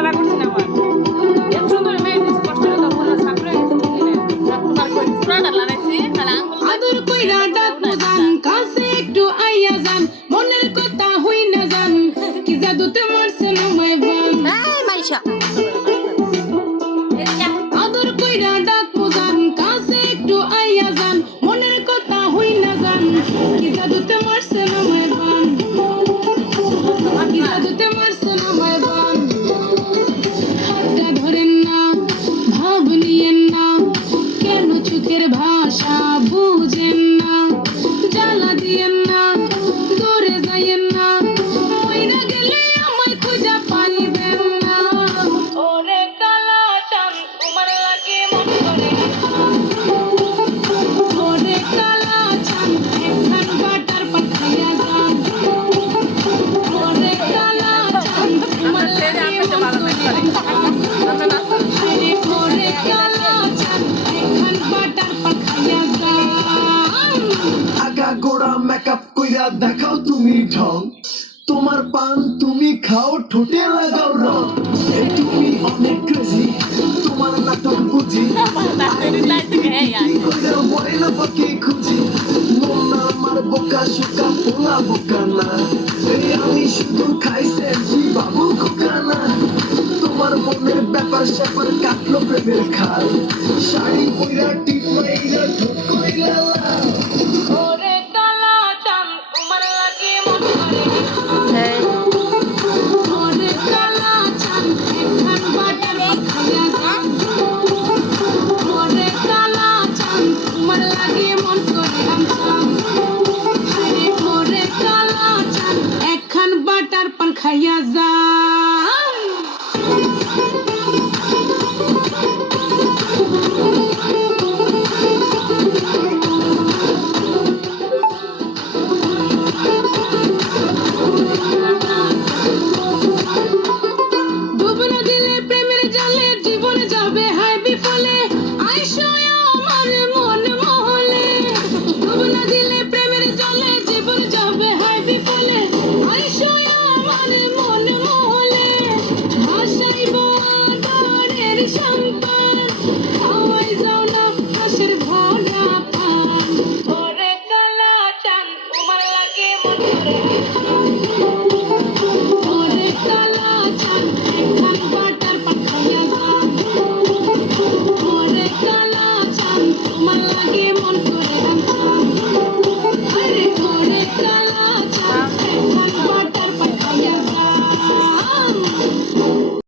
রাগ করছি না আমার এত সুন্দর মেয়ে দিস কষ্ট করে তো পুরো সামনে বুঝলি না তোমার কই পুরাটা লাগাইছি তাহলে আঙ্গুল আদর কইরা ডাকবো জান কাছে একটু আইয়া যান মনের কথা হই না যান কি জাদুতে মারছে না মাইবান এই মাইশা আদর কইরা ডাকবো জান কাছে একটু আইয়া যান মনের কথা হই না যান কি জাদুতে মারছে না মাইবান কি জাদুতে মারছে না মাইবান হাতটা ধরেন না ভাব নিয়েন না কেন চোখের ভাষা বুঝেন না জ্বালা দিয়েন না দূরে যাইয়েন না মইরা গেলে আমায় খুঁজা পাইবেন না ওরে কালা চান তোমার লাগে মন করে ওরে কালা চান একখান বাটার পাঠাইয়া যান ওরে কালা চান তোমার লাগে মন করে আরে ওরে কালা চান একখান বাটার পাঠাইয়া যান আগা গোড়া মেকআপ কইরা দেখাও তুমি ঢং তোমার পান তুমি খাও ঠোঁটে লাগাও রং এই তুমি অনেক ক্রেজি তোমার নাটক বুঝি কইরা ময়না পাখি খুঁজি মন না আমার বোকা শোকা পোলা বোকা না এই আমি শুধু খাইছে বাবু খোকা না তোমার মনের ব্যাপার স্যাপার কাটলো প্রেমের খাল শাড়ি পইরা টিপ মাইরা ঠোঁট কইরা